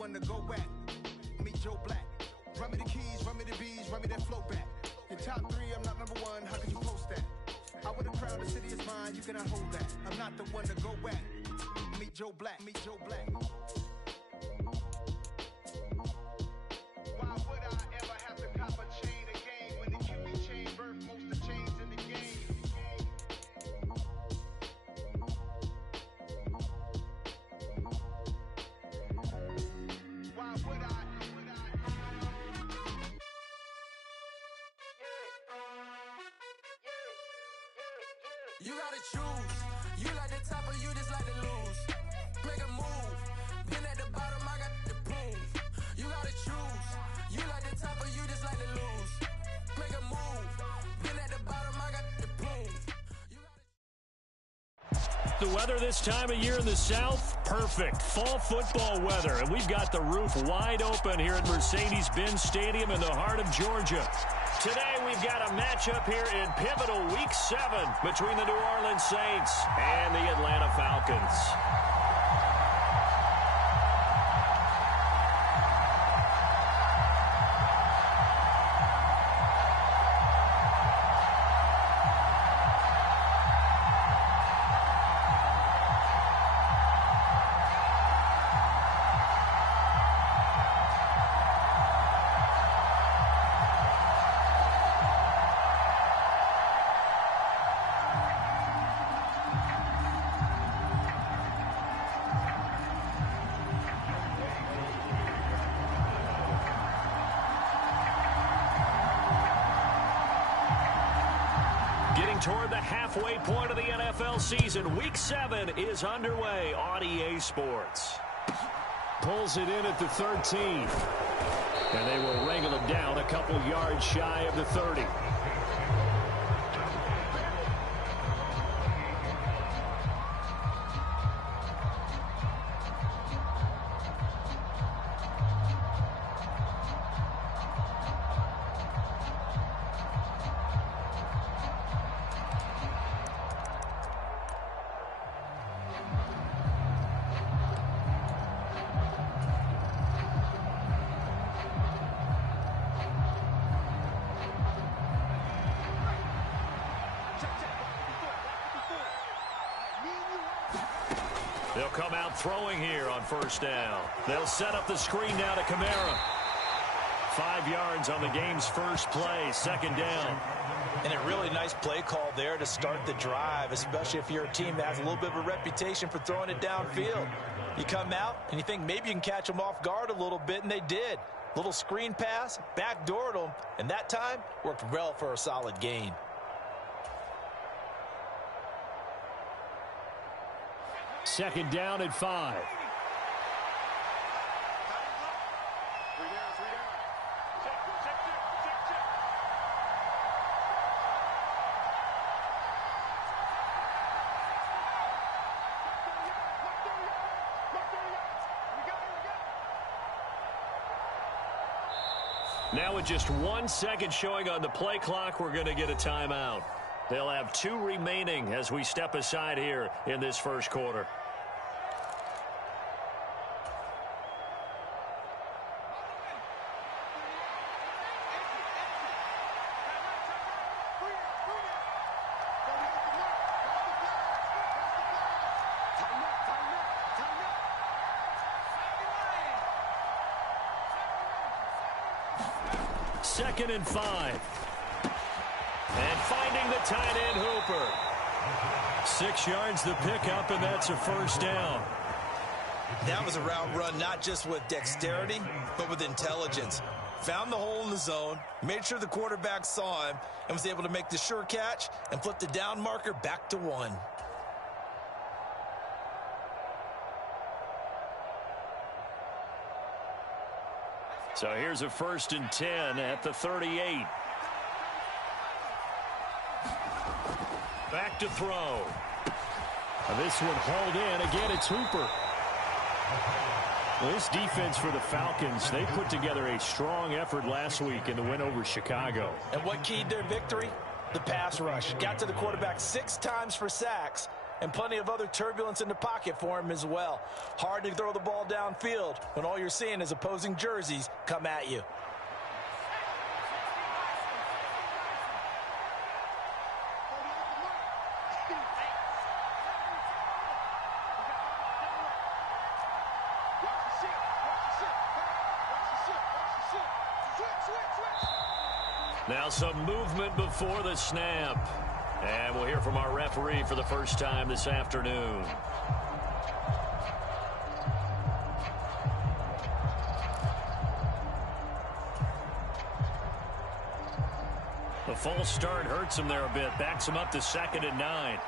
one to go at. Meet Joe Black. Run me the keys, run me the bees, run me that flow back. In top 3, I'm not number 1, how could you post that? I would have crowned the city is mine, you cannot hold that. I'm not the one to go at. Meet Joe Black, meet Joe Black. Why would I ever have to cop a chain again when it can be chain birth most of chains in the game? Why would I? You gotta choose. You like the top or you just like to lose. Make a move. Been at the bottom, I got the proof. You gotta choose. You like the top or you just like to lose. Make a move. Been at the bottom, I got the proof. The weather this time of year in the South, perfect. Fall football weather. And we've got the roof wide open here at Mercedes-Benz Stadium in the heart of Georgia. Today we've got a matchup here in pivotal Week 7 between the New Orleans Saints and the Atlanta Falcons. Toward the halfway point of the NFL season. Week 7 is underway on EA Sports. Pulls it in at the 13. And they will wrangle it down a couple yards shy of the 30. They'll come out throwing here on first down. They'll set up the screen now to Kamara. 5 yards on the game's first play, second down. And a really nice play call there to start the drive, especially if you're a team that has a little bit of a reputation for throwing it downfield. You come out and you think maybe you can catch them off guard a little bit, and they did. Little screen pass, backdoored them, and that time worked well for a solid gain. Second down at 5. Now with just 1 second showing on the play clock, we're going to get a timeout. They'll have 2 remaining as we step aside here in this first quarter. Second and 5. And finding the tight end Hooper. 6 yards the pickup, and that's a first down. That was a route run not just with dexterity, but with intelligence. Found the hole in the zone, made sure the quarterback saw him, and was able to make the sure catch and flip the down marker back to 1. So here's a 1st and 10 at the 38. Back to throw. This one hauled in. Again, it's Hooper. Well, this defense for the Falcons, they put together a strong effort last week in the win over Chicago. And what keyed their victory? The pass rush. Got to the quarterback 6 times for sacks. and plenty of other turbulence in the pocket for him as well. Hard to throw the ball downfield when all you're seeing is opposing jerseys come at you. Now some movement before the snap. And we'll hear from our referee for the first time this afternoon. The false start hurts him there a bit. Backs him up to 2nd and 9.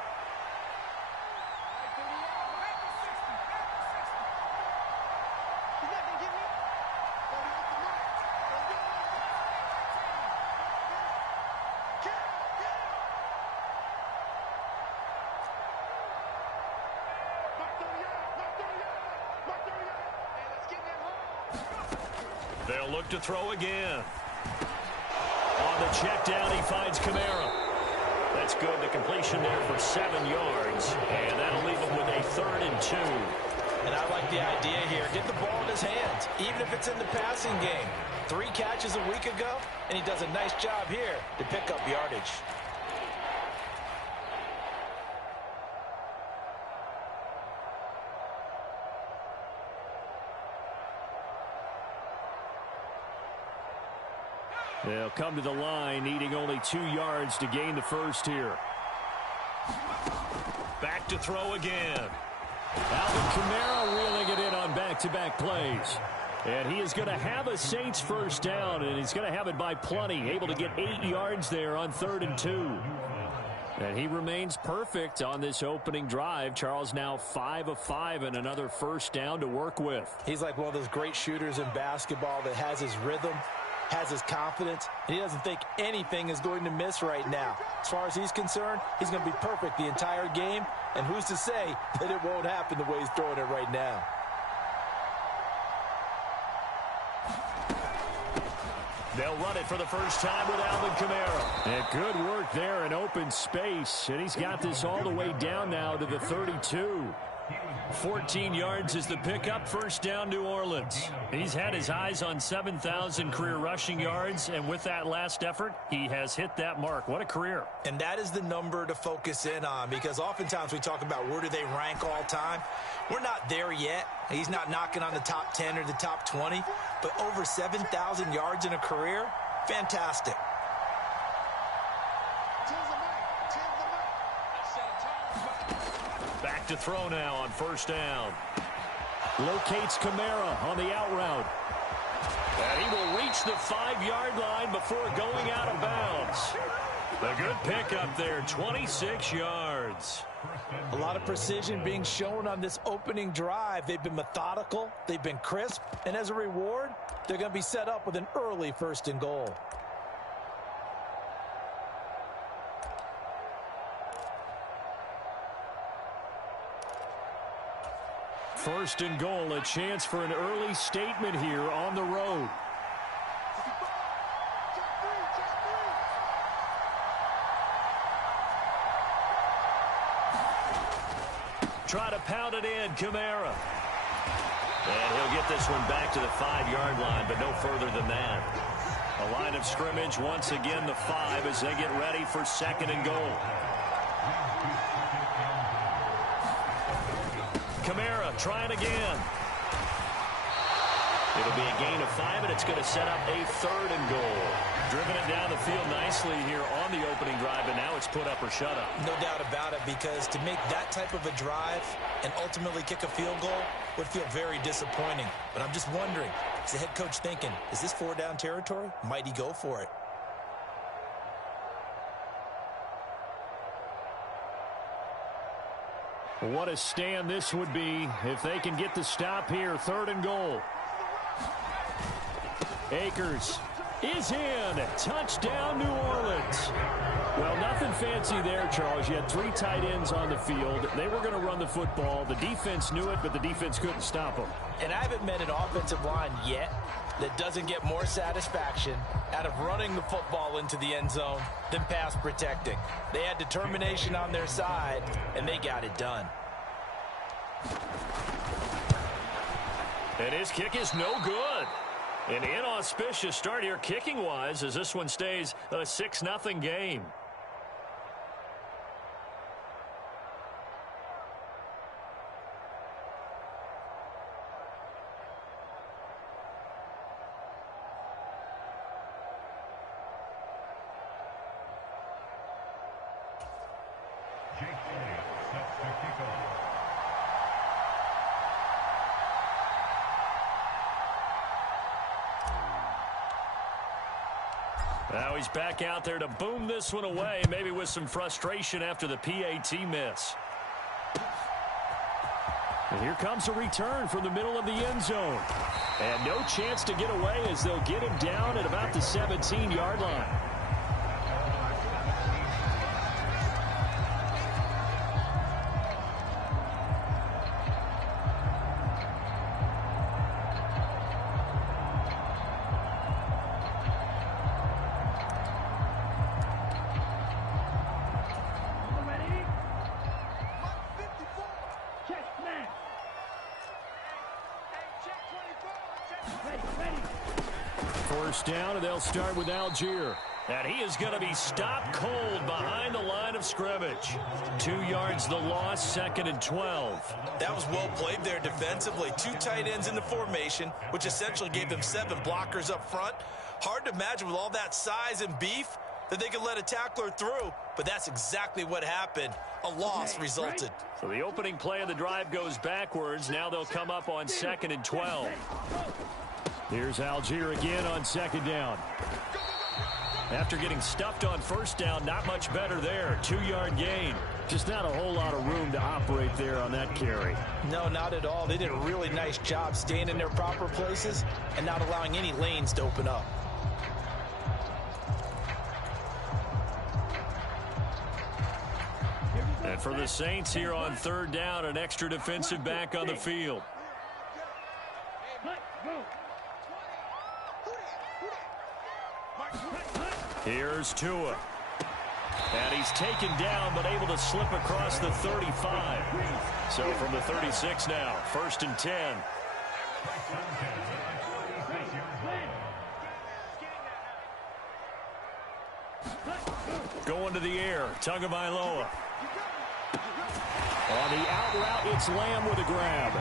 They'll look to throw again. On the check down, he finds Kamara. That's good. The completion there for 7 yards. And that'll leave him with a 3rd and 2. And I like the idea here. Get the ball in his hands, even if it's in the passing game. 3 catches a week ago, and he does a nice job here to pick up yardage. They'll come to the line, needing only 2 yards to gain the first here. Back to throw again. Alvin Kamara reeling it in on back-to-back plays. And he is going to have a Saints first down, and he's going to have it by plenty. Able to get 8 yards there on 3rd and 2. And he remains perfect on this opening drive. Charles now 5 of 5 and another first down to work with. He's like one of those great shooters in basketball that has his rhythm, has his confidence, and he doesn't think anything is going to miss right now. As far as he's concerned, he's going to be perfect the entire game, and who's to say that it won't happen the way he's throwing it right now. They'll run it for the first time with Alvin Kamara. And good work there in open space, and he's got this all the way down now to the 32. 14 yards is the pickup. First down, New Orleans. He's had his eyes on 7,000 career rushing yards, and with that last effort, he has hit that mark. What a career. And that is the number to focus in on, because oftentimes we talk about where do they rank all time. We're not there yet. He's not knocking on the top 10 or the top 20, but over 7,000 yards in a career, fantastic. Back to throw now on first down. Locates Kamara on the out route. And he will reach the 5-yard line before going out of bounds. A good pickup there, 26 yards. A lot of precision being shown on this opening drive. They've been methodical, they've been crisp, and as a reward, they're going to be set up with an early 1st and goal. First and goal, a chance for an early statement here on the road. Try to pound it in, Kamara. And he'll get this one back to the 5-yard line, but no further than that. A line of scrimmage, once again the 5 as they get ready for 2nd and goal. Kamara trying again. It'll be a gain of 5, and it's going to set up a 3rd and goal. Driven it down the field nicely here on the opening drive, and now it's put up or shut up. No doubt about it, because to make that type of a drive and ultimately kick a field goal would feel very disappointing. But I'm just wondering, is the head coach thinking, is this 4-down territory? Might he go for it? What a stand this would be if they can get the stop here. 3rd and goal. Akers is in. Touchdown, New Orleans. Well, nothing fancy there, Charles. You had 3 tight ends on the field. They were going to run the football. The defense knew it, but the defense couldn't stop them. And I haven't met an offensive line yet that doesn't get more satisfaction out of running the football into the end zone than pass protecting. They had determination on their side, and they got it done. And his kick is no good. An inauspicious start here kicking-wise as this one stays a 6-0 game. Now he's back out there to boom this one away, maybe with some frustration after the PAT miss. And here comes a return from the middle of the end zone. And no chance to get away as they'll get him down at about the 17-yard line. First down, and they'll start with Algier. And he is going to be stopped cold behind the line of scrimmage. 2 yards the loss, 2nd and 12. That was well played there defensively. 2 tight ends in the formation, which essentially gave them 7 blockers up front. Hard to imagine with all that size and beef that they could let a tackler through, but that's exactly what happened. A loss resulted. So the opening play of the drive goes backwards. Now they'll come up on 2nd and 12. Here's Algier again on 2nd down. After getting stuffed on 1st down, not much better there. 2-yard gain. Just not a whole lot of room to operate there on that carry. No, not at all. They did a really nice job staying in their proper places and not allowing any lanes to open up. And for the Saints here on 3rd down, an extra defensive back on the field. Here's Tua. And he's taken down, but able to slip across the 35. So from the 36 now, 1st and 10. Going to the air, Tagovailoa. On the out route, it's Lamb with a grab.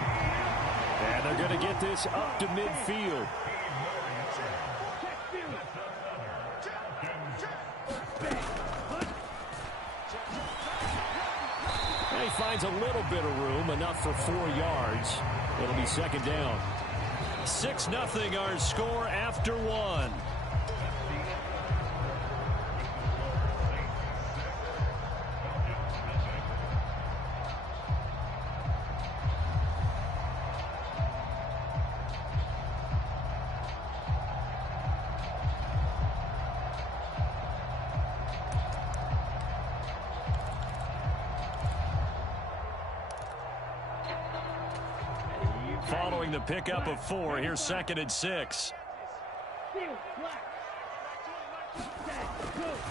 And they're going to get this up to midfield. And he finds a little bit of room, enough for 4 yards. It'll be 2nd down. 6-0 our score after 1. Following the pickup of 4, here's 2nd and 6.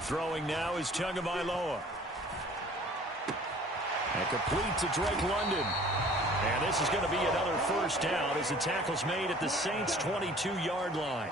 Throwing now is Tagovailoa. And complete to Drake London. And this is going to be another 1st down as the tackle's made at the Saints' 22-yard line.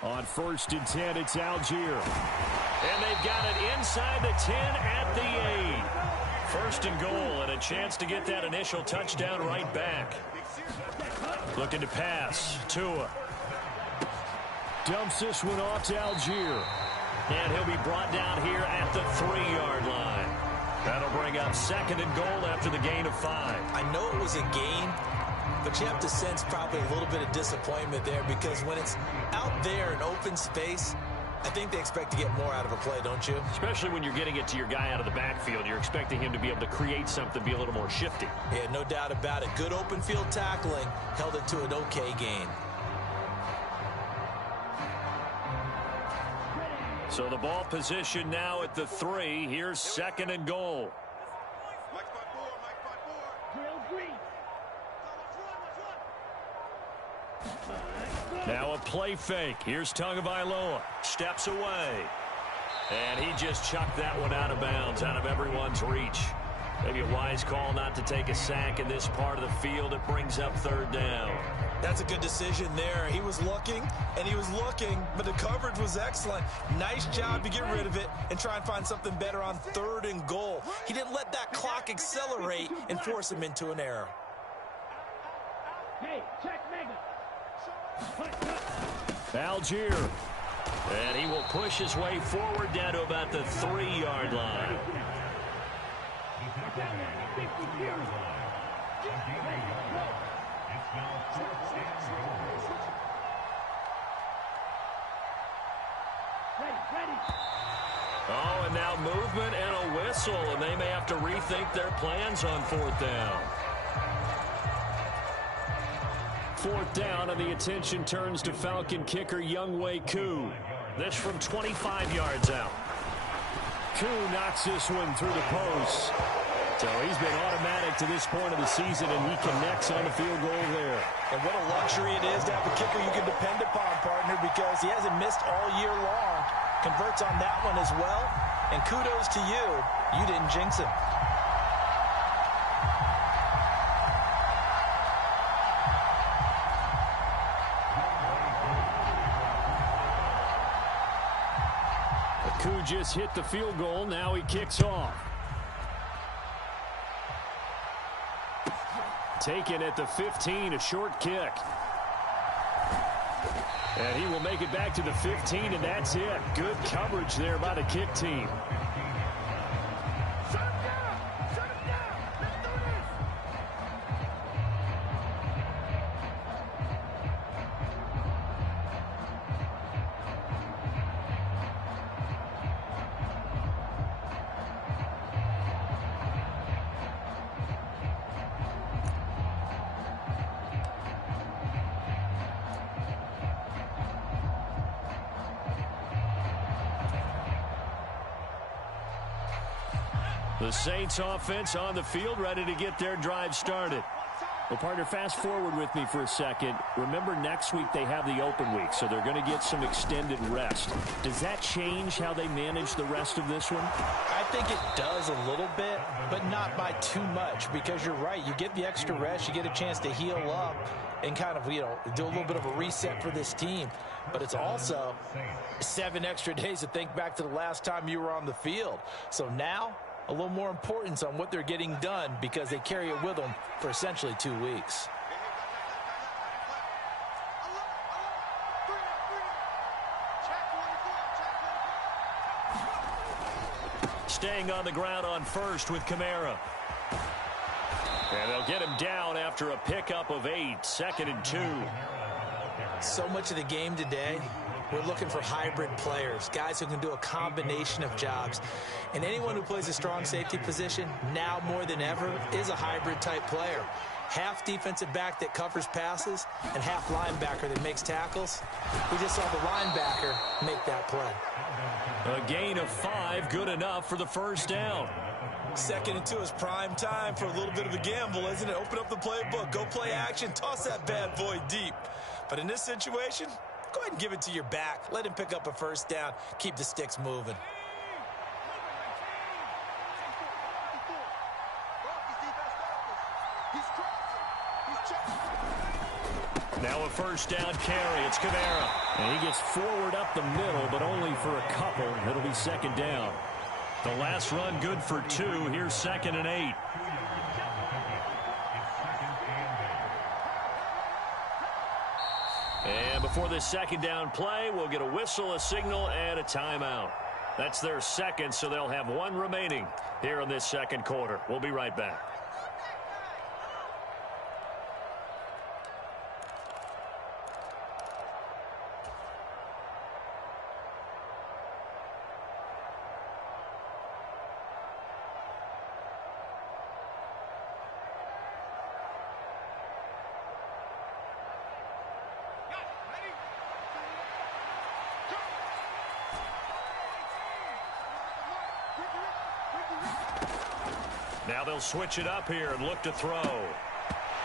On 1st and 10, it's Algier. And they've got it inside the 10 at the 8. 1st and goal and a chance to get that initial touchdown right back. Looking to pass. Tua. Dumps this one off to Algier. And he'll be brought down here at the 3-yard line. That'll bring up 2nd and goal after the gain of 5. I know it was a gain, But you have to sense probably a little bit of disappointment there, because when it's out there in open space, I think they expect to get more out of a play, don't you? Especially when you're getting it to your guy out of the backfield. You're expecting him to be able to create something, be a little more shifty. Yeah, no doubt about it. Good open field tackling held it to an okay gain. So the ball position now at the 3. Here's 2nd and goal. Now a play fake. Here's Tagovailoa. Steps away. And he just chucked that one out of bounds, out of everyone's reach. Maybe a wise call not to take a sack in this part of the field. It brings up 3rd down. That's a good decision there. He was looking, and he was looking, but the coverage was excellent. Nice job to get rid of it and try and find something better on 3rd and goal. He didn't let that clock accelerate and force him into an error. Hey, check Mega. Algier. And he will push his way forward down to about the 3-yard line. Oh, and now movement and a whistle, and they may have to rethink their plans on 4th down. 4th down, and the attention turns to Falcon kicker Younghoe Koo. This from 25 yards out. Koo knocks this one through the post. So he's been automatic to this point of the season, and he connects on the field goal there. And what a luxury it is to have a kicker you can depend upon, partner, because he hasn't missed all year long. Converts on that one as well. And kudos to you. You didn't jinx him. Koo just hit the field goal. Now he kicks off. Taken at the 15, a short kick. And he will make it back to the 15, and that's it. Good coverage there by the kick team. Shut him down! Shut him down! Let's do this! The Saints offense on the field, ready to get their drive started. Well, partner, fast forward with me for a second. Remember, next week they have the open week, so they're going to get some extended rest. Does that change how they manage the rest of this one? I think it does a little bit, but not by too much, because you're right. You get the extra rest, you get a chance to heal up and kind of, do a little bit of a reset for this team. But it's also 7 extra days to think back to the last time you were on the field. So now, a little more importance on what they're getting done, because they carry it with them for essentially 2 weeks. Staying on the ground on first with Kamara. And they'll get him down after a pickup of 8, 2nd and 2. So much of the game today, we're looking for hybrid players, guys who can do a combination of jobs. And anyone who plays a strong safety position, now more than ever, is a hybrid type player. Half defensive back that covers passes and half linebacker that makes tackles. We just saw the linebacker make that play. A gain of 5, good enough for the first down. 2nd and 2 is prime time for a little bit of a gamble, isn't it? Open up the playbook, go play action, toss that bad boy deep. But in this situation, go ahead and give it to your back. Let him pick up a first down. Keep the sticks moving. Now a first down carry. It's Kamara. And he gets forward up the middle, but only for a couple. It'll be 2nd down. The last run good for 2. Here's 2nd and 8. And before this 2nd down play, we'll get a whistle, a signal, and a timeout. That's their 2nd, so they'll have 1 remaining here in this 2nd quarter. We'll be right back. Now they'll switch it up here and look to throw.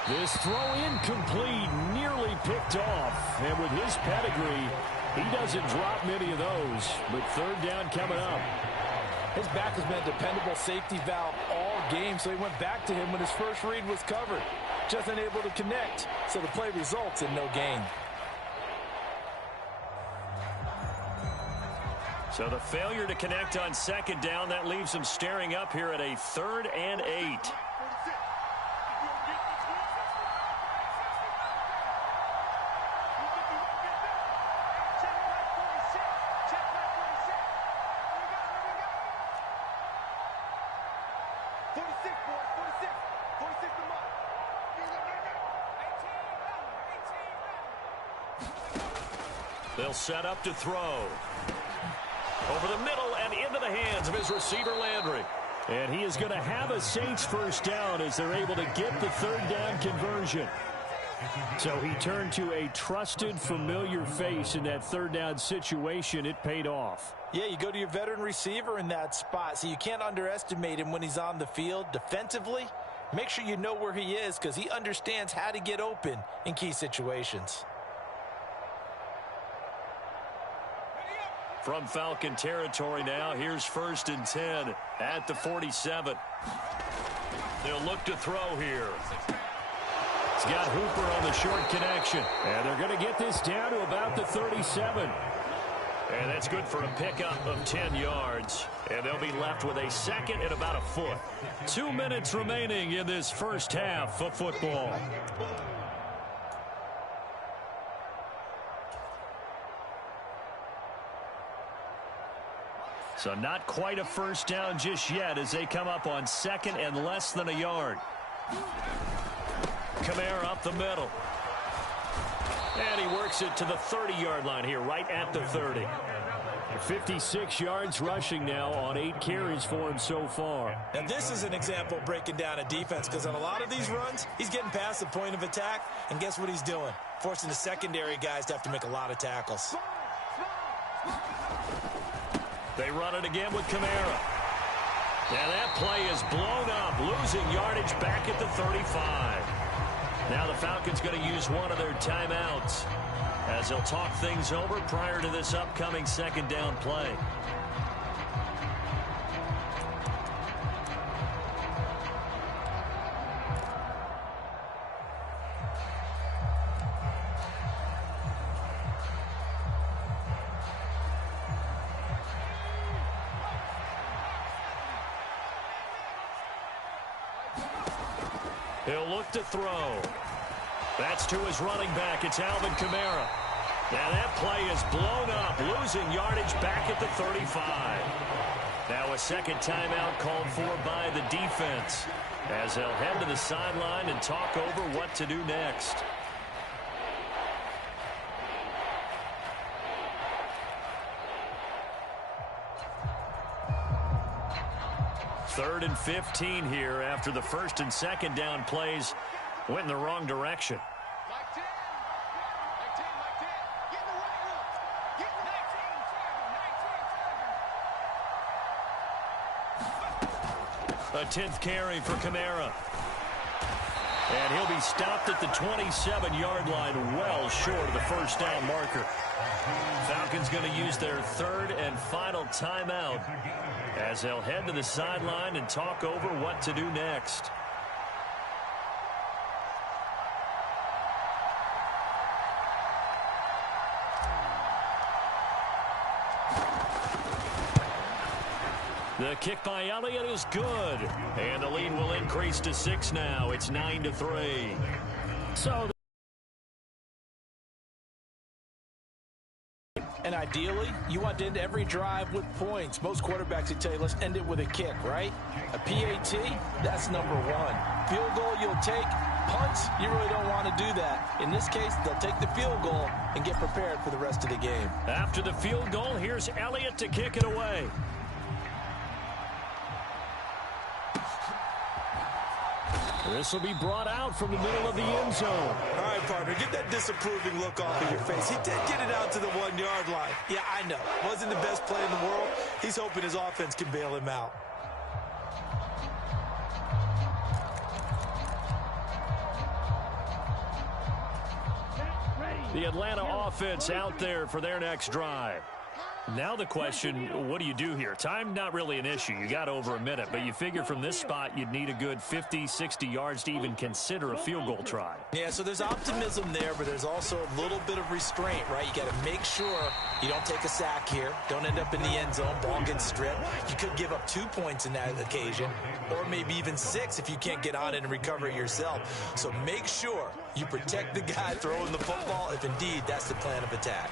This throw incomplete, nearly picked off. And with his pedigree, he doesn't drop many of those. But third down coming up. His back has been a dependable safety valve all game, so he went back to him when his first read was covered. Just unable to connect, so the play results in no gain. So the failure to connect on second down, that leaves him staring up here at a 3rd and 8. They'll set up to throw. Over the middle and into the hands of his receiver, Landry. And he is going to have a Saints first down as they're able to get the third down conversion. So he turned to a trusted, familiar face in that third down situation. It paid off. Yeah, you go to your veteran receiver in that spot, so you can't underestimate him when he's on the field defensively. Make sure you know where he is because he understands how to get open in key situations. From Falcon territory now, here's 1st and 10 at the 47. They'll look to throw here. He's got Hooper on the short connection. And they're going to get this down to about the 37. And that's good for a pickup of 10 yards. And they'll be left with a 2nd and about a foot. 2 minutes remaining in this first half of football. So not quite a first down just yet as they come up on 2nd and less than a yard. Kamara up the middle. And he works it to the 30-yard line here, right at the 30. 56 yards rushing now on 8 carries for him so far. And this is an example of breaking down a defense because on a lot of these runs, he's getting past the point of attack. And guess what he's doing? Forcing the secondary guys to have to make a lot of tackles. They run it again with Kamara. And that play is blown up, losing yardage back at the 35. Now the Falcons going to use one of their timeouts as they'll talk things over prior to this upcoming 2nd down play. He'll look to throw. That's to his running back. It's Alvin Kamara. And that play is blown up, losing yardage back at the 35. Now a 2nd timeout called for by the defense as they'll head to the sideline and talk over what to do next. 3rd and 15 here after the 1st and 2nd down plays went in the wrong direction. A 10th carry for Kamara. And he'll be stopped at the 27-yard line, well short of the first down marker. Falcons going to use their 3rd and final timeout as they'll head to the sideline and talk over what to do next. The kick by Elliott is good. And the lead will increase to 6 now. It's 9-3. So and ideally, you want to end every drive with points. Most quarterbacks would tell you, let's end it with a kick, right? A PAT, that's number 1. Field goal, you'll take. Punts, you really don't want to do that. In this case, they'll take the field goal and get prepared for the rest of the game. After the field goal, here's Elliott to kick it away. This will be brought out from the middle of the end zone. All right, partner, get that disapproving look off of your face. He did get it out to the 1-yard line. Yeah, I know. Wasn't the best play in the world. He's hoping his offense can bail him out. The Atlanta offense out there for their next drive. Now the question, what do you do here? Time, not really an issue. You got over a minute, but you figure from this spot you'd need a good 50, 60 yards to even consider a field goal try. Yeah, so there's optimism there, but there's also a little bit of restraint, right? You got to make sure you don't take a sack here. Don't end up in the end zone. Ball gets stripped. You could give up 2 points in that occasion, or maybe even 6 if you can't get on it and recover it yourself. So make sure you protect the guy throwing the football if indeed that's the plan of attack.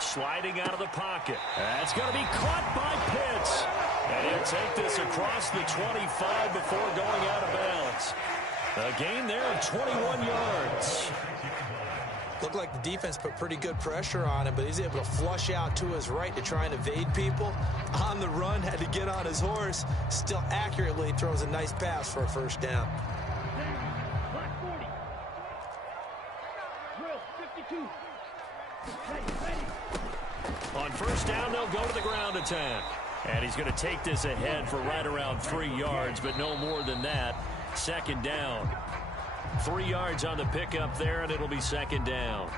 Sliding out of the pocket. That's going to be caught by Pitts. And he'll take this across the 25 before going out of bounds. A gain there of 21 yards. Looked like the defense put pretty good pressure on him, but he's able to flush out to his right to try and evade people. On the run, had to get on his horse. Still accurately throws a nice pass for a first down. Black 40. Drill 52. Ready. On first down, they'll go to the ground attack. And he's going to take this ahead for right around 3 yards, but no more than that. Second down. 3 yards on the pickup there, and it'll be second down.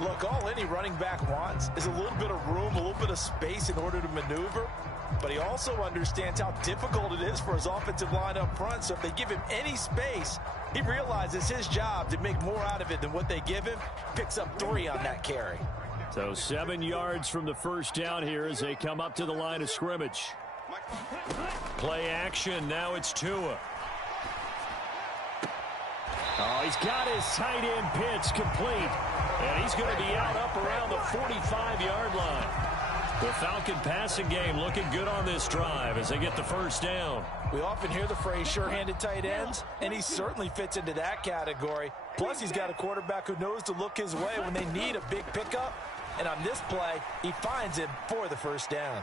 Look, all any running back wants is a little bit of room, a little bit of space in order to maneuver. But he also understands how difficult it is for his offensive line up front. So if they give him any space, he realizes his job to make more out of it than what they give him. Picks up 3 on that carry. So 7 yards from the first down here as they come up to the line of scrimmage. Play action. Now it's Tua. Oh, he's got his tight end Pitts complete. And he's going to be out up around the 45-yard line. The Falcon passing game looking good on this drive as they get the first down. We often hear the phrase sure-handed tight ends, and he certainly fits into that category. Plus, he's got a quarterback who knows to look his way when they need a big pickup. And on this play, he finds him for the first down.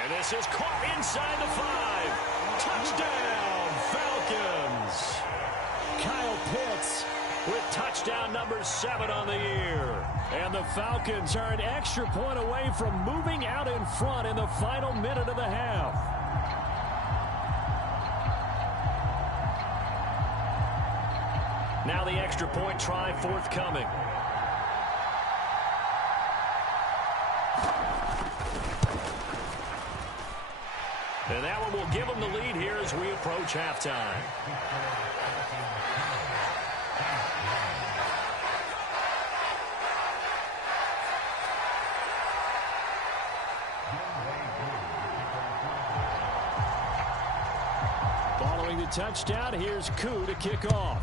And this is caught inside the 5. Touchdown, Falcons. Kyle Pitts with touchdown number 7 on the year. And the Falcons are an extra point away from moving out in front in the final minute of the half. Now the extra point try forthcoming. And that one will give them the lead here as we approach halftime. Following the touchdown, here's Koo to kick off.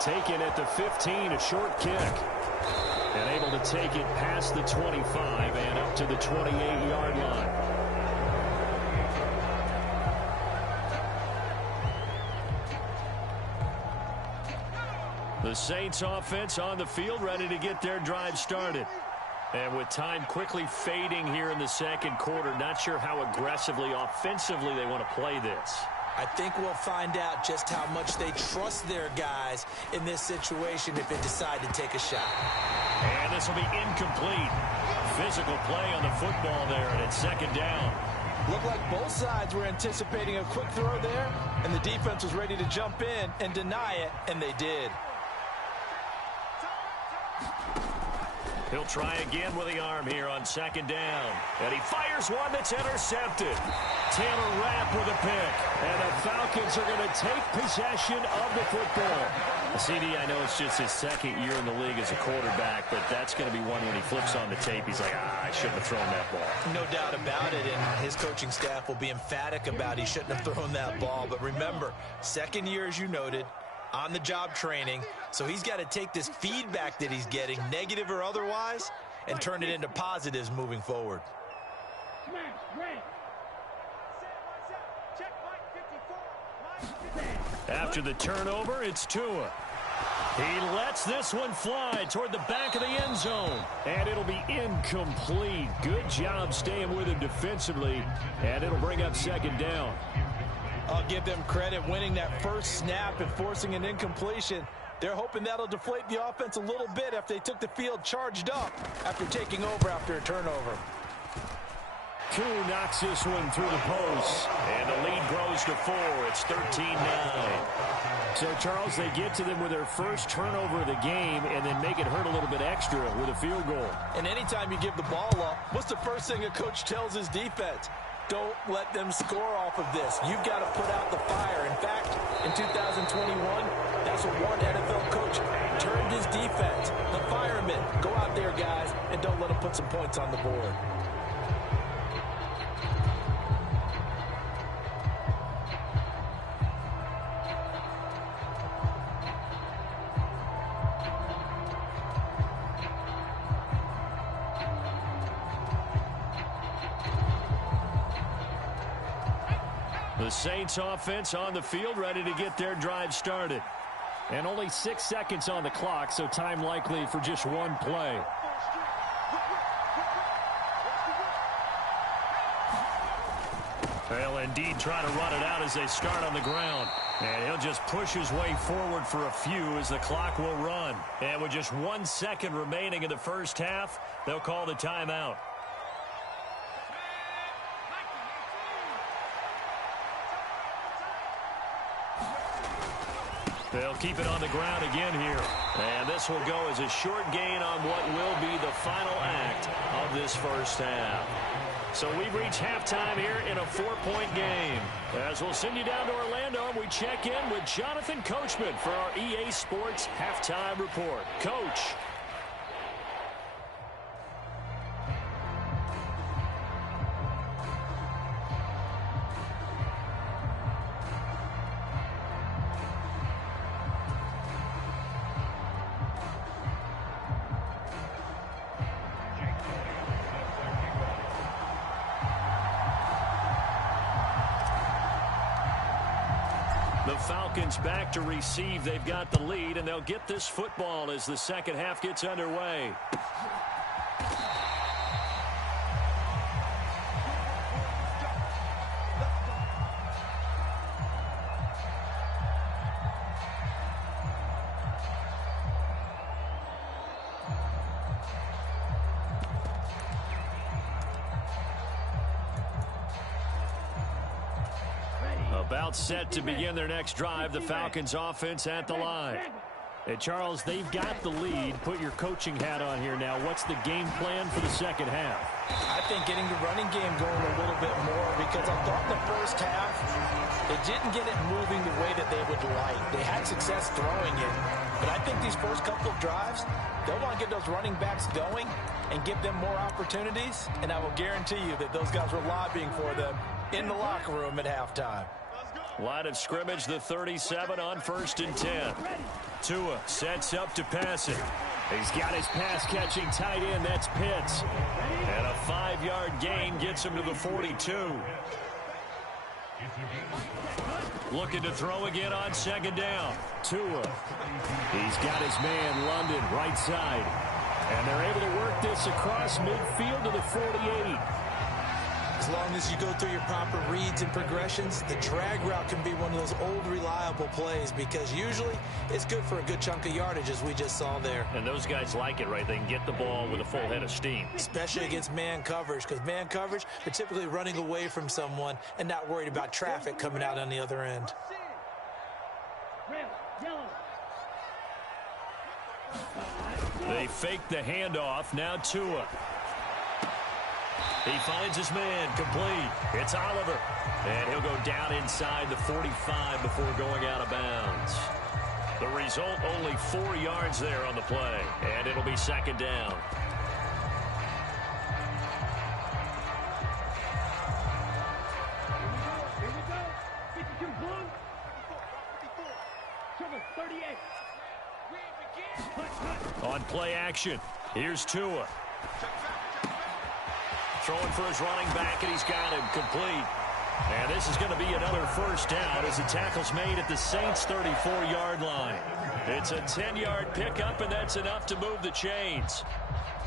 Taken at the 15, a short kick. And able to take it past the 25 and up to the 28-yard line. The Saints offense on the field ready to get their drive started. And with time quickly fading here in the second quarter, not sure how aggressively, offensively they want to play this. I think we'll find out just how much they trust their guys in this situation if they decide to take a shot. And this will be incomplete. Physical play on the football there, and it's second down. Looked like both sides were anticipating a quick throw there, and the defense was ready to jump in and deny it, and they did. He'll try again with the arm here on second down. And he fires one that's intercepted. Taylor Rapp with a pick. And the Falcons are going to take possession of the football. CD, I know it's just his second year in the league as a quarterback, but that's going to be one when he flips on the tape, he's like, I shouldn't have thrown that ball. No doubt about it, and his coaching staff will be emphatic about he shouldn't have thrown that ball. But remember, second year, as you noted, on-the-job training, so he's got to take this feedback that he's getting, negative or otherwise, and turn it into positives moving forward. After the turnover, it's Tua. He lets this one fly toward the back of the end zone. And it'll be incomplete. Good job staying with him defensively, and it'll bring up second down. I'll give them credit winning that first snap and forcing an incompletion. They're hoping that'll deflate the offense a little bit after they took the field charged up after taking over after a turnover. 2 knocks this one through the post. And the lead grows to 4. It's 13-9. So, Charles, they get to them with their first turnover of the game and then make it hurt a little bit extra with a field goal. And anytime you give the ball up, what's the first thing a coach tells his defense? Don't let them score off of this. You've got to put out the fire. In fact, in 2021, that's what one NFL coach turned his defense. The firemen. Go out there, guys, and don't let them put some points on the board. The Saints offense on the field, ready to get their drive started. And only 6 seconds on the clock, so time likely for just one play. They'll indeed try to run it out as they start on the ground. And he'll just push his way forward for a few as the clock will run. And with just 1 second remaining in the first half, they'll call the timeout. They'll keep it on the ground again here. And this will go as a short gain on what will be the final act of this first half. So we've reached halftime here in a 4-point game. As we'll send you down to Orlando, we check in with Jonathan Coachman for our EA Sports Halftime Report. Coach. The Falcons back to receive. They've got the lead, and they'll get this football as the second half gets underway. About set to begin their next drive, the Falcons offense at the line. And Charles, they've got the lead. Put your coaching hat on here now. What's the game plan for the second half? I think getting the running game going a little bit more, because I thought in the first half they didn't get it moving the way that they would like. They had success throwing it, but I think these first couple of drives, they'll want to get those running backs going and give them more opportunities, and I will guarantee you that those guys were lobbying for them in the locker room at halftime. Line of scrimmage, the 37 on 1st and 10. Tua sets up to pass it. He's got his pass-catching tight end. That's Pitts. And a 5-yard gain gets him to the 42. Looking to throw again on second down. Tua. He's got his man, London, right side. And they're able to work this across midfield to the 48. As long as you go through your proper reads and progressions, the drag route can be one of those old reliable plays, because usually it's good for a good chunk of yardage, as we just saw there. And those guys like it, right? They can get the ball with a full head of steam. Especially against man coverage, because man coverage, they're typically running away from someone and not worried about traffic coming out on the other end. They fake the handoff. Now Tua. He finds his man, complete. It's Oliver. And he'll go down inside the 45 before going out of bounds. The result, only 4 yards there on the play. And it'll be second down. Here we go. 52 blue. 38. On play action, here's Tua. Throwing for his running back, and he's got him complete. And this is going to be another first down as the tackle's made at the Saints' 34-yard line. It's a 10-yard pickup, and that's enough to move the chains.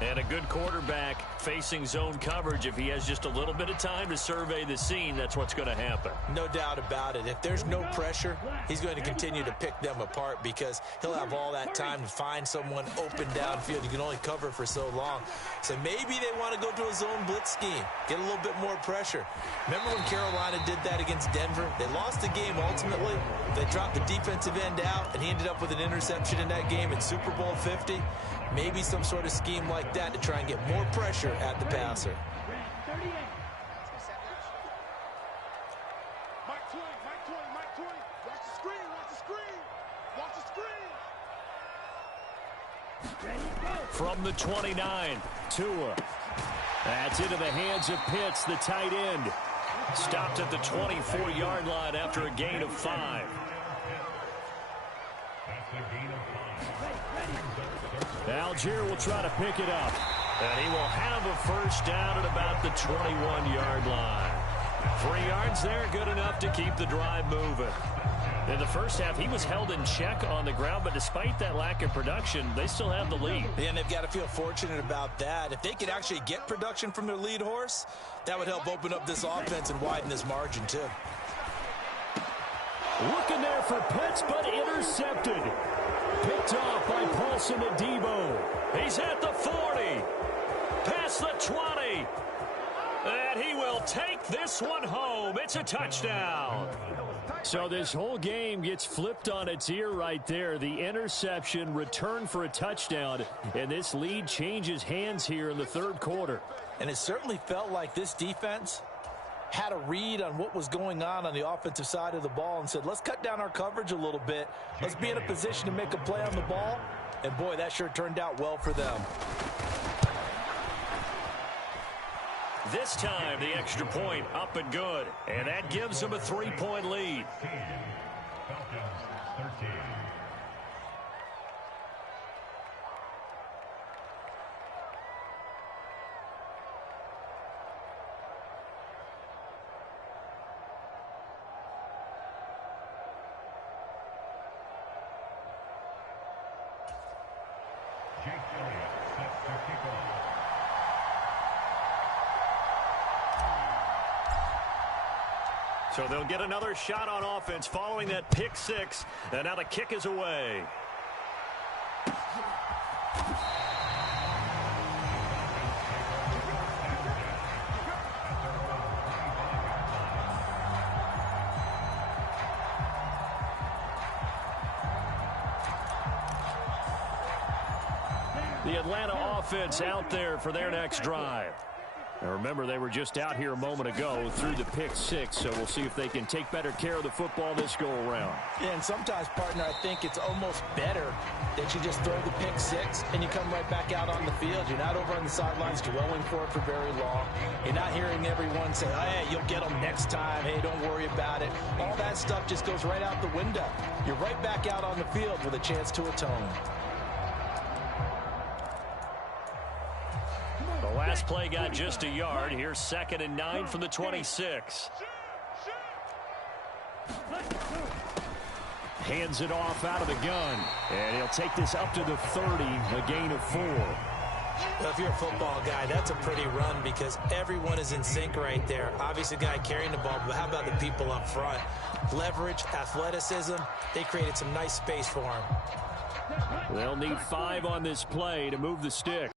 And a good quarterback facing zone coverage. If he has just a little bit of time to survey the scene, that's what's going to happen. No doubt about it. If there's no pressure, he's going to continue to pick them apart because he'll have all that time to find someone open downfield. You can only cover for so long. So maybe they want to go to a zone blitz scheme, get a little bit more pressure. Remember when Carolina did that against Denver? They lost the game ultimately. They dropped the defensive end out, and he ended up with an interception in that game in Super Bowl 50. Maybe some sort of scheme like that to try and get more pressure at the passer. From the 29, Tua. That's into the hands of Pitts, the tight end. Stopped at the 24-yard line after a gain of 5. Algier will try to pick it up. And he will have a first down at about the 21-yard line. 3 yards there, good enough to keep the drive moving. In the first half, he was held in check on the ground, but despite that lack of production, they still have the lead. And they've got to feel fortunate about that. If they could actually get production from their lead horse, that would help open up this offense and widen this margin, too. Looking there for Pitts, but intercepted. Picked off by Paulson Adebo. He's at the 40. Past the 20. And he will take this one home. It's a touchdown. So this whole game gets flipped on its ear right there. The interception, return for a touchdown, and this lead changes hands here in the third quarter. And it certainly felt like this defense had a read on what was going on the offensive side of the ball and said, let's cut down our coverage a little bit. Let's be in a position to make a play on the ball. And, boy, that sure turned out well for them. This time, the extra point up and good. And that gives them a 3-point lead. So they'll get another shot on offense following that pick 6. And now the kick is away. The Atlanta offense out there for their next drive. Now remember, they were just out here a moment ago through the pick 6, so we'll see if they can take better care of the football this go-around. Yeah, and sometimes, partner, I think it's almost better that you just throw the pick 6 and you come right back out on the field. You're not over on the sidelines dwelling for it for very long. You're not hearing everyone say, hey, you'll get them next time. Hey, don't worry about it. All that stuff just goes right out the window. You're right back out on the field with a chance to atone. The last play got just a yard. Here's 2nd and 9 from the 26. Hands it off out of the gun. And he'll take this up to the 30, a gain of 4. Well, if you're a football guy, that's a pretty run because everyone is in sync right there. Obviously, the guy carrying the ball, but how about the people up front? Leverage, athleticism, they created some nice space for him. They'll need 5 on this play to move the stick.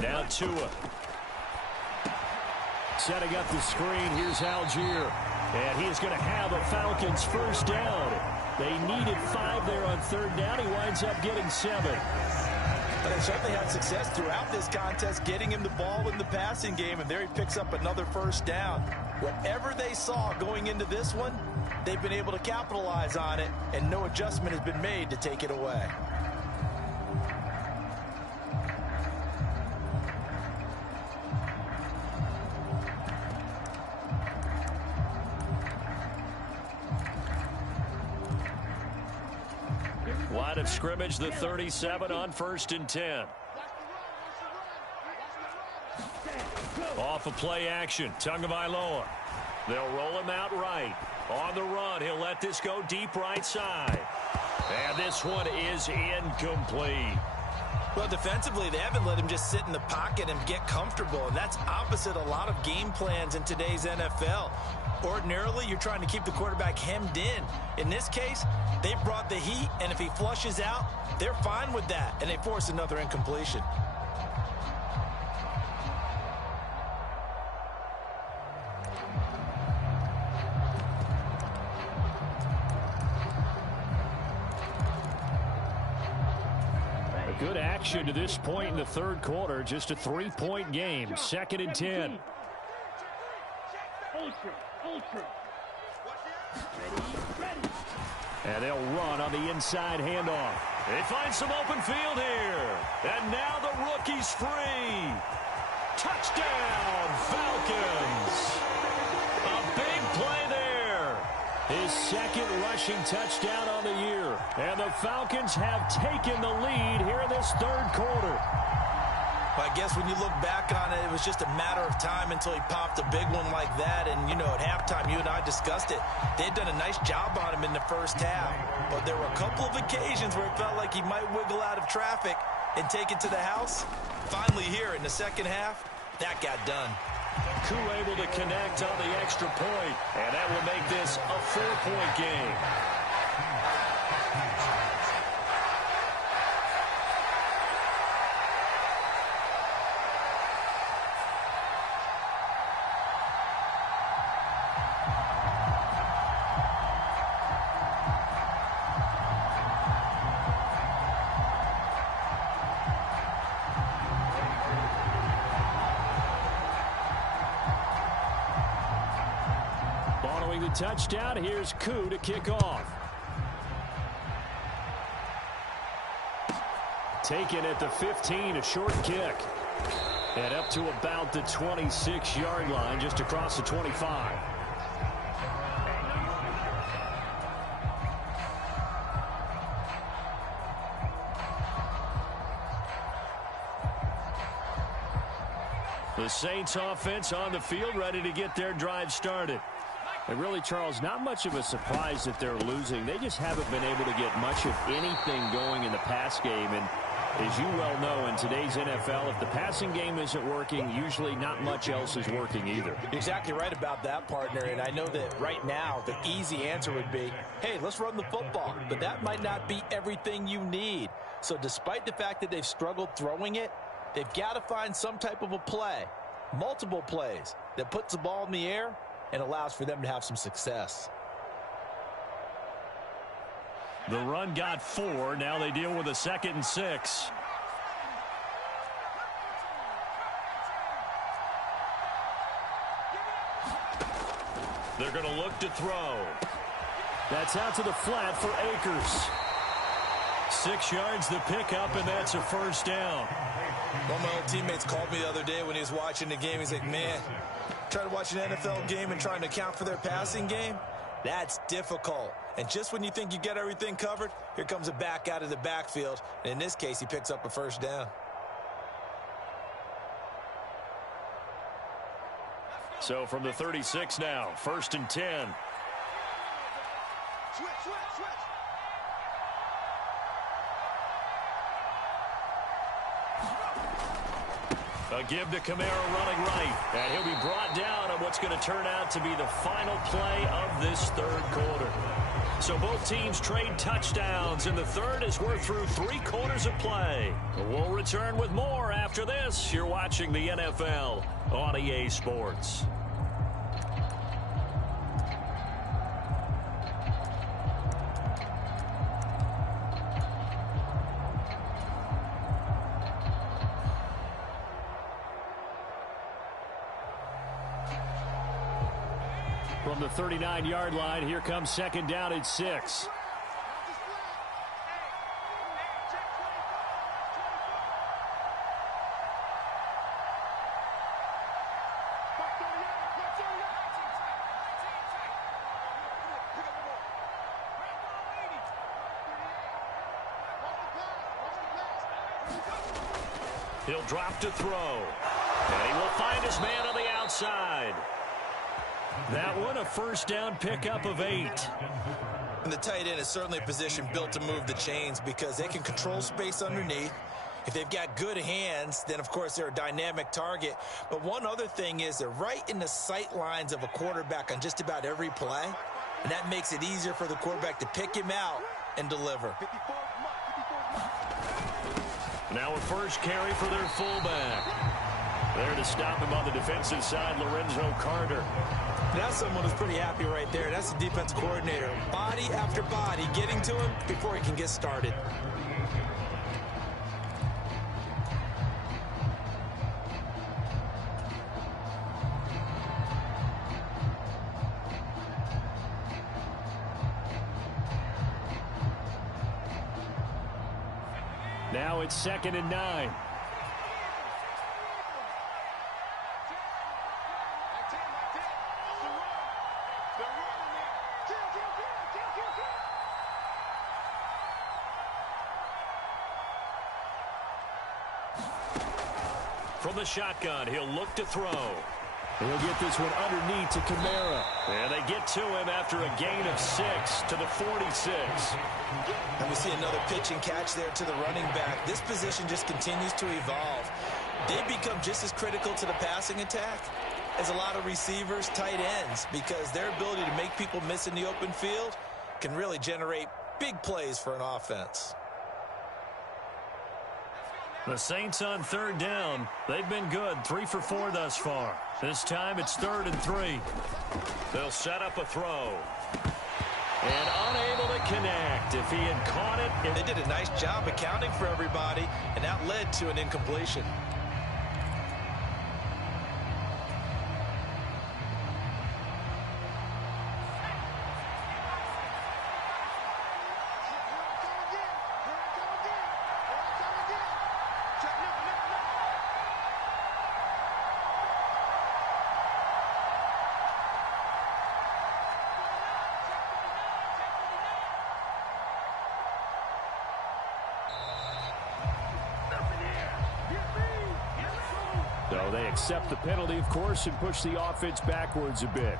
Now Tua. Setting up the screen, here's Algier. And he is going to have a Falcons first down. They needed 5 there on 3rd down. He winds up getting 7. But they certainly had success throughout this contest, getting him the ball in the passing game, and there he picks up another first down. Whatever they saw going into this one, they've been able to capitalize on it, and no adjustment has been made to take it away. Line of scrimmage, the 37 on 1st and 10. Off of play action, Tagovailoa. They'll roll him out right. On the run, he'll let this go deep right side. And this one is incomplete. Well, defensively, they haven't let him just sit in the pocket and get comfortable, and that's opposite a lot of game plans in today's NFL. Ordinarily, you're trying to keep the quarterback hemmed in. In this case, they brought the heat, and if he flushes out, they're fine with that, and they force another incompletion. Good action to this point in the third quarter. Just a 3-point game. 2nd and 10. And they'll run on the inside handoff. They find some open field here. And now the rookie's free. Touchdown, Falcons. A big play there. His second rushing touchdown on the year. And the Falcons have taken the lead here in this third quarter. Well, I guess when you look back on it, it was just a matter of time until he popped a big one like that. And, you know, at halftime, you and I discussed it. They had done a nice job on him in the first half. But there were a couple of occasions where it felt like he might wiggle out of traffic and take it to the house. Finally here in the second half, that got done. Koo able to connect on the extra point, and that will make this a 4-point game. The touchdown. Here's Koo to kick off. Taken at the 15, a short kick. And up to about the 26-yard line, just across the 25. The Saints offense on the field, ready to get their drive started. And really, Charles, not much of a surprise that they're losing. They just haven't been able to get much of anything going in the pass game. And as you well know, in today's NFL, if the passing game isn't working, usually not much else is working either. You're exactly right about that, partner. And I know that right now the easy answer would be, hey, let's run the football. But that might not be everything you need. So despite the fact that they've struggled throwing it, they've got to find some type of a play, multiple plays, that puts the ball in the air and allows for them to have some success. The run got 4. Now they deal with a 2nd and 6. They're going to look to throw. That's out to the flat for Akers. 6 yards the pickup, and that's a first down. One of my old teammates called me the other day when he was watching the game. He's like, man, trying to watch an NFL game and trying to account for their passing game, that's difficult. And just when you think you get everything covered, here comes a back out of the backfield. And in this case, he picks up a first down. So from the 36 now, 1st and 10. Switch. A give to Kamara running right. And he'll be brought down on what's going to turn out to be the final play of this third quarter. So both teams trade touchdowns in the third as we're through 3 quarters of play. We'll return with more after this. You're watching the NFL on EA Sports. From the 39-yard line, here comes 2nd down and 6. He'll drop to throw. And he will find his man on the outside. That one, a first down pickup of 8. And the tight end is certainly a position built to move the chains because they can control space underneath. If they've got good hands, then, of course, they're a dynamic target. But one other thing is they're right in the sight lines of a quarterback on just about every play. And that makes it easier for the quarterback to pick him out and deliver. Now a first carry for their fullback. There to stop him on the defensive side, Lorenzo Carter. That's someone who's pretty happy right there. That's the defense coordinator. Body after body getting to him before he can get started. Now it's 2nd and 9. From the shotgun, he'll look to throw. He'll get this one underneath to Kamara. And they get to him after a gain of 6 to the 46. And we see another pitch and catch there to the running back. This position just continues to evolve. They become just as critical to the passing attack as a lot of receivers, tight ends, because their ability to make people miss in the open field can really generate big plays for an offense. The Saints on 3rd down. They've been good, 3 for 4 thus far. This time it's 3rd and 3. They'll set up a throw. And unable to connect. If he had caught it. They did a nice job accounting for everybody, and that led to an incompletion. So they accept the penalty, of course, and push the offense backwards a bit.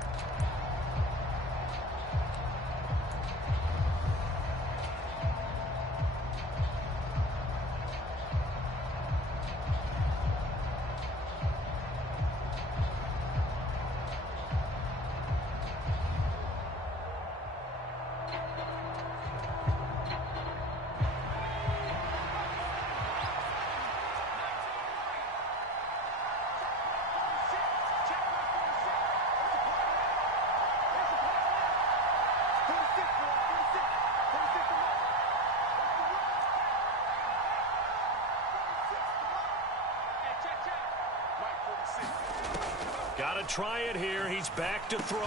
Got to try it here. He's back to throw.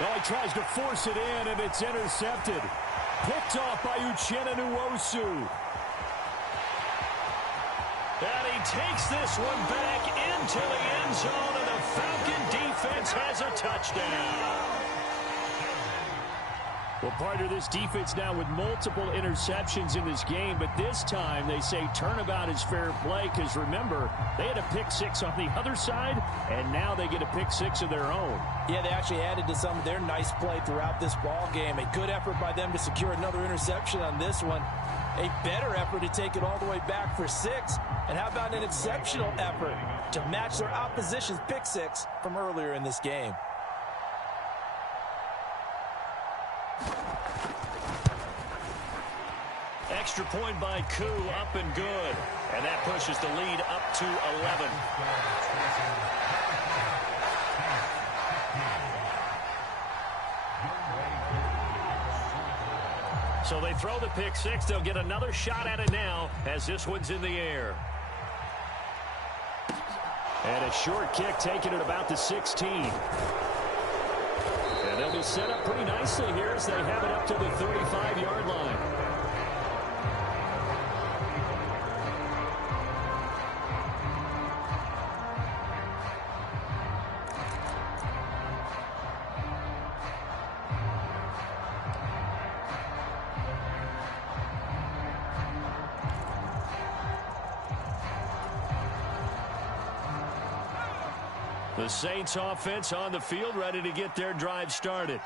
Well, he tries to force it in, and it's intercepted. Picked off by Uchenna Nwosu. And he takes this one back into the end zone, and the Falcon defense has a touchdown. Well, partner, this defense now with multiple interceptions in this game, but this time they say turnabout is fair play because, remember, they had a pick 6 on the other side, and now they get a pick 6 of their own. Yeah, they actually added to some of their nice play throughout this ball game. A good effort by them to secure another interception on this one. A better effort to take it all the way back for 6. And how about an exceptional effort to match their opposition's pick 6 from earlier in this game? Extra point by Koo, up and good. And that pushes the lead up to 11. So they throw the pick 6. They'll get another shot at it now as this one's in the air. And a short kick taken at about the 16. And they'll be set up pretty nicely here as they have it up to the 35-yard line. The Saints offense on the field, ready to get their drive started.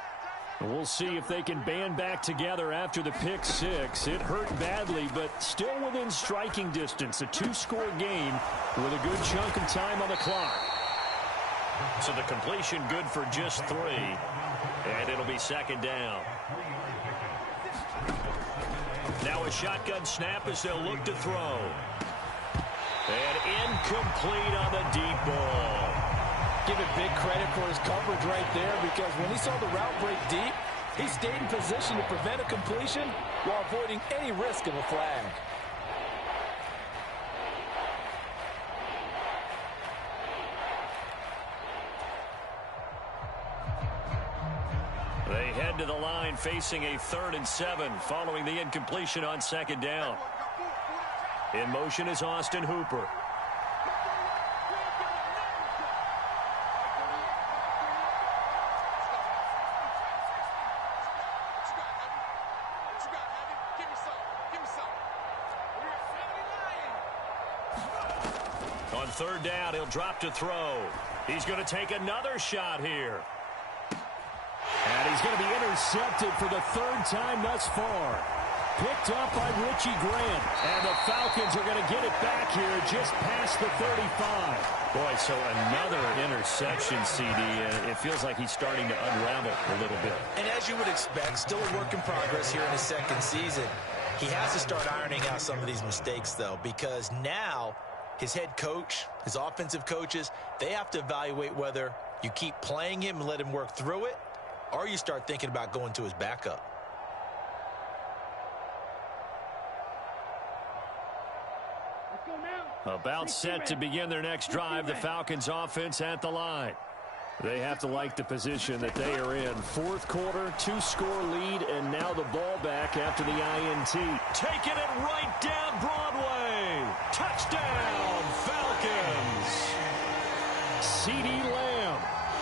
We'll see if they can band back together after the pick six. It hurt badly, but still within striking distance. A two-score game with a good chunk of time on the clock. So the completion good for just 3. And it'll be second down. Now a shotgun snap as they'll look to throw. And incomplete on the deep ball. Give it big credit for his coverage right there, because when he saw the route break deep, he stayed in position to prevent a completion while avoiding any risk of a flag. They head to the line facing a 3rd and 7 following the incompletion on second down. In motion is Austin Hooper. On 3rd down, he'll drop to throw. He's going to take another shot here. And he's going to be intercepted for the 3rd time thus far. Picked up by Richie Grant. And the Falcons are going to get it back here just past the 35. Boy, so another interception, CD. It feels like he's starting to unravel a little bit. And as you would expect, still a work in progress here in his 2nd season. He has to start ironing out some of these mistakes, though, because now his head coach, his offensive coaches, they have to evaluate whether you keep playing him and let him work through it, or you start thinking about going to his backup. About set to begin their next drive, the Falcons offense at the line. They have to like the position that they are in. 4th quarter, 2-score lead, and now the ball back after the INT. Taking it right down Broadway. Touchdown, Falcons. CeeDee Lamb,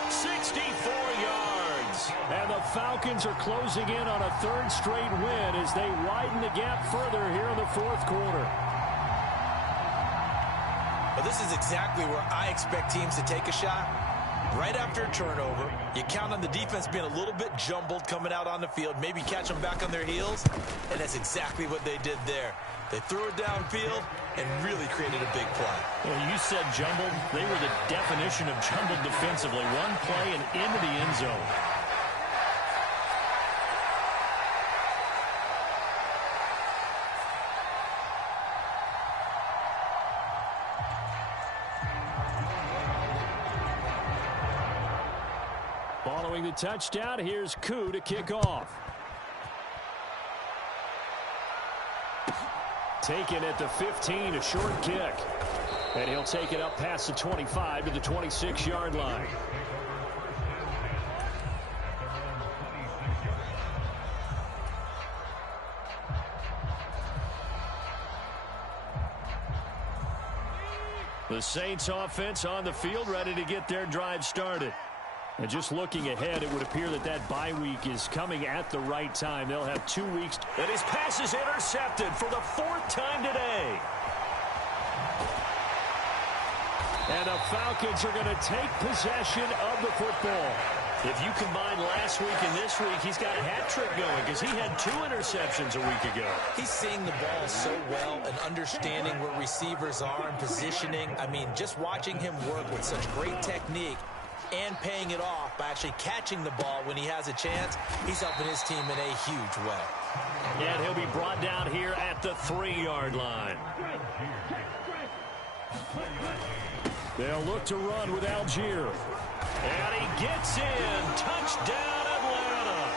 64 yards. And the Falcons are closing in on a 3rd straight win as they widen the gap further here in the 4th quarter. Well, this is exactly where I expect teams to take a shot. Right after a turnover, you count on the defense being a little bit jumbled coming out on the field, maybe catch them back on their heels, and that's exactly what they did there. They threw it downfield and really created a big play. Well, you said jumbled. They were the definition of jumbled defensively. One play and into the end zone. Following the touchdown, here's Koo to kick off. Taken at the 15, a short kick. And he'll take it up past the 25 to the 26-yard line. The Saints offense on the field, ready to get their drive started. And just looking ahead, it would appear that that bye week is coming at the right time. They'll have 2 weeks. And his pass is intercepted for the 4th time today. And the Falcons are going to take possession of the football. If you combine last week and this week, he's got a hat trick going because he had 2 interceptions a week ago. He's seeing the ball so well and understanding where receivers are and positioning. I mean, just watching him work with such great technique and paying it off by actually catching the ball when he has a chance, he's helping his team in a huge way. And he'll be brought down here at the 3-yard line. They'll look to run with Algier. And he gets in. Touchdown, Atlanta.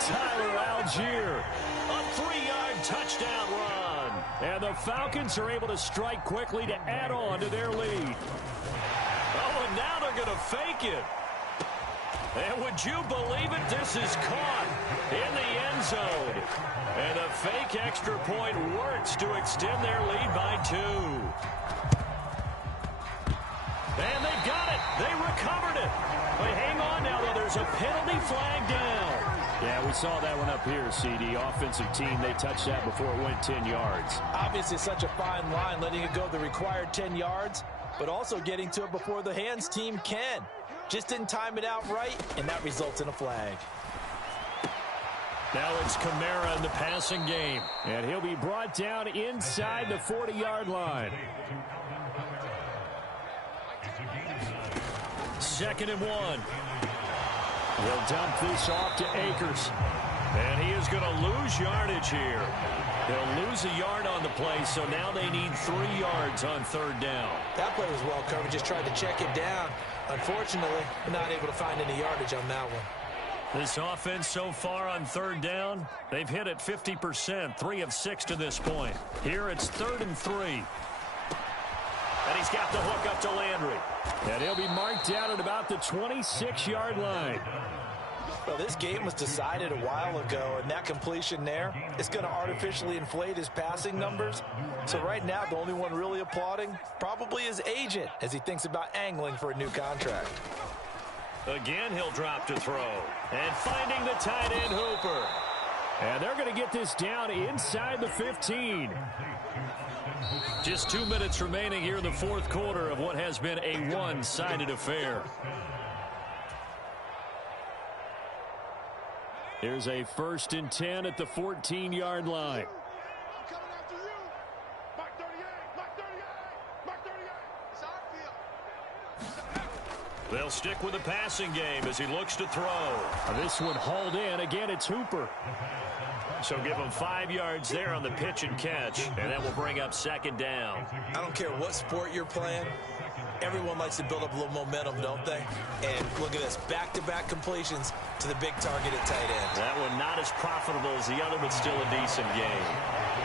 Tyler Algier. A 3-yard touchdown run. And the Falcons are able to strike quickly to add on to their lead. Oh, and now they're going to fake it. And would you believe it? This is caught in the end zone. And a fake extra point works to extend their lead by 2. And they've got it. They recovered it. But hang on now, though. There's a penalty flag down. Yeah, we saw that one up here, CD. Offensive team, they touched that before it went 10 yards. Obviously, such a fine line, letting it go the required 10 yards. but also getting to it before the hands team can. Just didn't time it out right, and that results in a flag. Now it's Kamara in the passing game, and he'll be brought down inside the 40-yard line. 2nd and 1. He'll dump this off to Akers. And he is going to lose yardage here. They'll lose a yard on the play, so now they need 3 yards on 3rd down. That play was well covered. Just tried to check it down. Unfortunately, not able to find any yardage on that one. This offense so far on 3rd down, they've hit it 50%, 3 of 6 to this point. Here it's 3rd and 3. And he's got the hook up to Landry. And he'll be marked down at about the 26-yard line. Well, this game was decided a while ago, and that completion there is going to artificially inflate his passing numbers. So right now, the only one really applauding probably his agent as he thinks about angling for a new contract. Again, he'll drop to throw. And finding the tight end, Hooper. And they're going to get this down inside the 15. Just 2 minutes remaining here in the 4th quarter of what has been a one-sided affair. Here's a 1st and 10 at the 14-yard line. They'll stick with the passing game as he looks to throw. This one hauled in. Again, it's Hooper. So give him 5 yards there on the pitch and catch, and that will bring up 2nd down. I don't care what sport you're playing. Everyone likes to build up a little momentum, don't they? And look at this, back-to-back completions to the big target at tight end. That one not as profitable as the other, but still a decent game.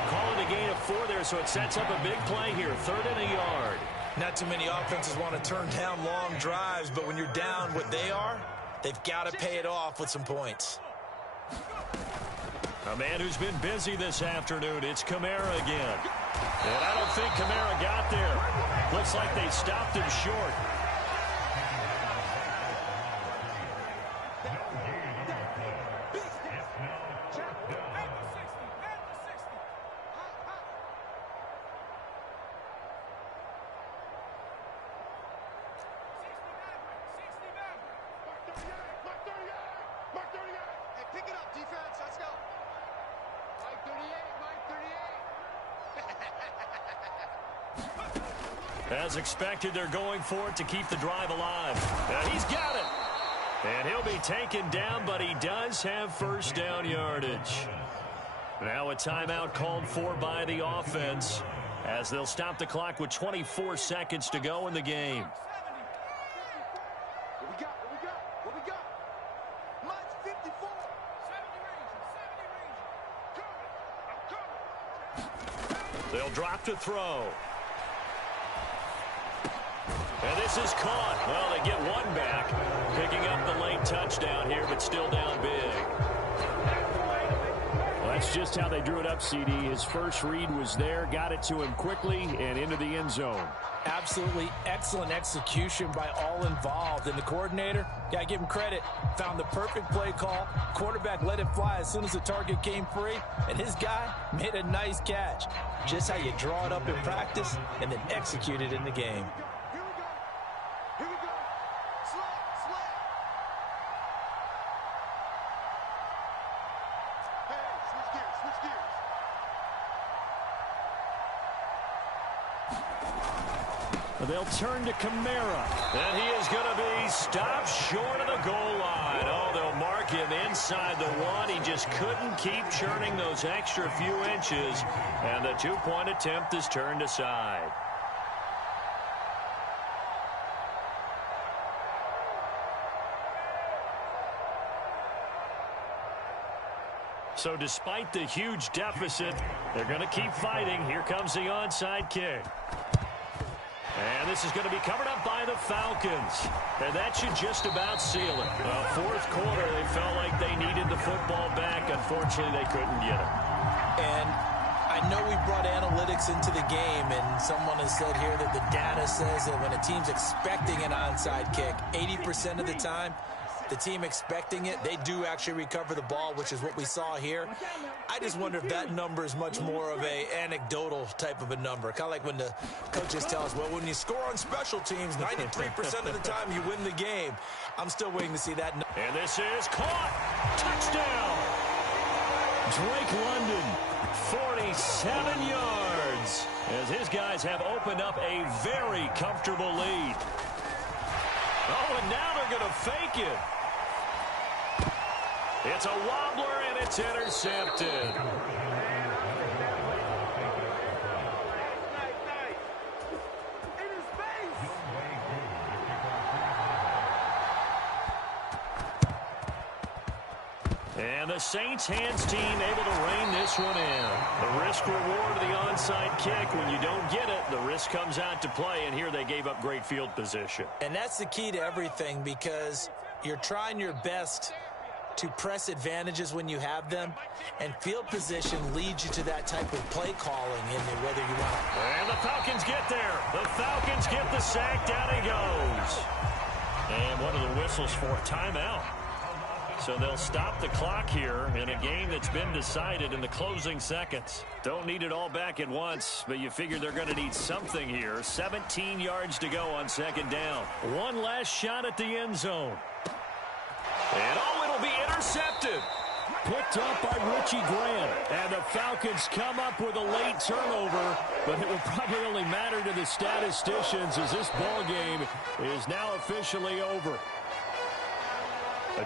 Call it a gain of 4 there, so it sets up a big play here, 3rd and a yard. Not too many offenses want to turn down long drives, but when you're down what they are, they've got to pay it off with some points. A man who's been busy this afternoon, it's Kamara again. And I don't think Kamara got there. Looks like they stopped him short. As expected, they're going for it to keep the drive alive. And he's got it. And he'll be taken down, but he does have 1st down yardage. Now a timeout called for by the offense as they'll stop the clock with 24 seconds to go in the game. What we got? March 54. 70 range. They'll drop to throw. And this is caught. Well, they get one back, picking up the late touchdown here, but still down big. Well, that's just how they drew it up, CD. His first read was there, got it to him quickly, and into the end zone. Absolutely excellent execution by all involved. And the coordinator, got to give him credit, found the perfect play call. Quarterback let it fly as soon as the target came free, and his guy made a nice catch. Just how you draw it up in practice and then execute it in the game. They'll turn to Kamara. And he is going to be stopped short of the goal line. Oh, they'll mark him inside the 1. He just couldn't keep churning those extra few inches. And the 2-point attempt is turned aside. So despite the huge deficit, they're going to keep fighting. Here comes the onside kick. And this is going to be covered up by the Falcons. And that should just about seal it. Well, 4th quarter, they felt like they needed the football back. Unfortunately, they couldn't get it. And I know we brought analytics into the game, and someone has said here that the data says that when a team's expecting an onside kick, 80% of the time, the team expecting it, they do actually recover the ball, which is what we saw here. I just wonder if that number is much more of a anecdotal type of a number. Kind of like when the coaches tell us, well, when you score on special teams, 93% of the time you win the game. I'm still waiting to see that. And this is caught. Touchdown. Drake London, 47 yards, as his guys have opened up a very comfortable lead. Oh, and now they're going to fake it. It's a wobbler, and it's intercepted. And the Saints hands team able to rein this one in. The risk-reward of the onside kick. When you don't get it, the risk comes out to play, and here they gave up great field position. And that's the key to everything, because you're trying your best to press advantages when you have them, and field position leads you to that type of play calling in whether you want to. And the Falcons get there. The Falcons get the sack. Down he goes. And one of the whistles for a timeout. So they'll stop the clock here in a game that's been decided in the closing seconds. Don't need it all back at once, but you figure they're going to need something here. 17 yards to go on second down. One last shot at the end zone. And it'll be intercepted. Picked up by Richie Grant. And the Falcons come up with a late turnover, but it will probably only matter to the statisticians as this ball game is now officially over.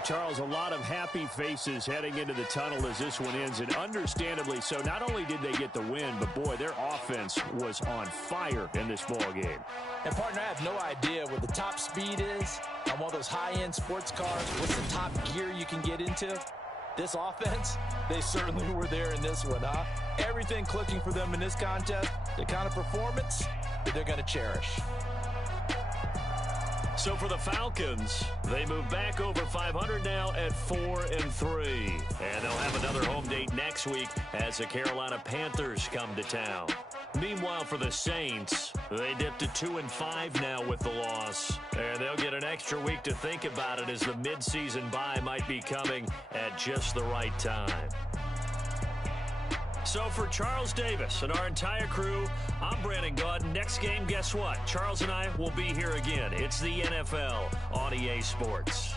Charles, a lot of happy faces heading into the tunnel as this one ends, and understandably so. Not only did they get the win, but, boy, their offense was on fire in this ball game. And, partner, I have no idea what the top speed is on one of those high-end sports cars. What's the top gear you can get into? This offense, they certainly were there in this one, huh? Everything clicking for them in this contest, the kind of performance that they're going to cherish. So for the Falcons, they move back over 500 now at 4-3. And they'll have another home date next week as the Carolina Panthers come to town. Meanwhile, for the Saints, they dip to 2-5 now with the loss. And they'll get an extra week to think about it as the midseason bye might be coming at just the right time. So for Charles Davis and our entire crew, I'm Brandon Gaudin. Next game, guess what? Charles and I will be here again. It's the NFL on EA Sports.